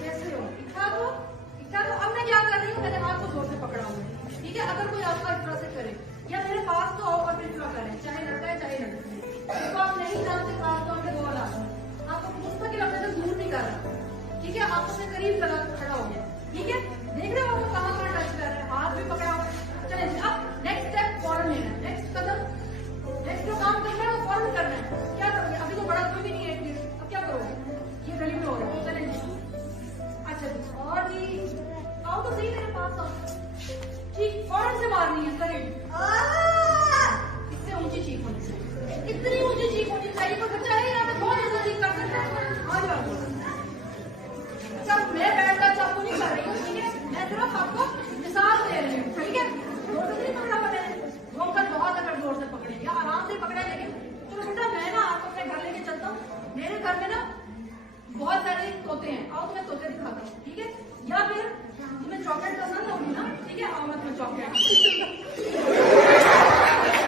कैसे हो? ठीक ठाक हो? ठीक ठाक हो? अब मैं क्या कर रही हूँ, मैंने हाथ को जोर से पकड़ा हुआ है, ठीक है। अगर कोई आपका इस तरह से करे या मेरे पास तो आओ और फिर करें, चाहे लड़का है चाहे लड़की है, तो आप नहीं जानते पास तो हमने बोला आपको मुस्तकिल अपने से दूर नहीं कर रहा, ठीक है। आप अपने करीब लगा खड़ा हो गया, ठीक है। देख रहे हो कहाँ कहाँ टच कर रहे हैं, हाथ भी पकड़ा हुआ है। चले अब नेक्स्ट स्टेप फौरन लेना है, नेक्स्ट कदम, नेक्स्ट जो काम करना है वो फौरन करना है। क्या करोगे? अभी तो बड़ा कोई भी नहीं है एटलीस्ट, अब क्या करोगे? ये गली में हो रहा है, चलें अच्छा जी। और जी आओ तो सही मेरे पास आओ, ठीक फौरन से मारनी है करेंगे। इससे ऊंची चीख होनी चाहिए, इतनी ऊंची चीख होनी चाहिए, कोई बच्चा है यहाँ पे बहुत ऐसा चीख कर सकता है। आ जाओ। अच्छा मैं बैठकर चाकू नहीं कर रही हूँ, ठीक है, मैं सिर्फ आपको मिसाल दे रही हूँ, ठीक है। जोर से नहीं पकड़ा हुआ मैंने, रोककर बहुत अगर जोर से पकड़े या आराम से पकड़े, लेकिन चलो बेटा मैं ना आपको अपने घर लेके चलता हूँ, मेरे घर में ना बहुत सारे तोते हैं, आओ तुम्हें तोते दिखाता हूँ, ठीक है। या फिर तुम्हें चॉकलेट पसंद होगी ना, ठीक है, आओ मैं तुम्हें चॉकलेट